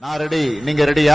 நான் ரெடி நீங்க ரெடியா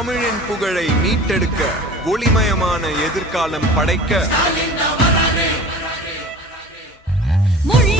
தமிழின் புகழை மீட்டெடுக்க ஒளிமயமான எதிர்காலம் படைக்க. மொழி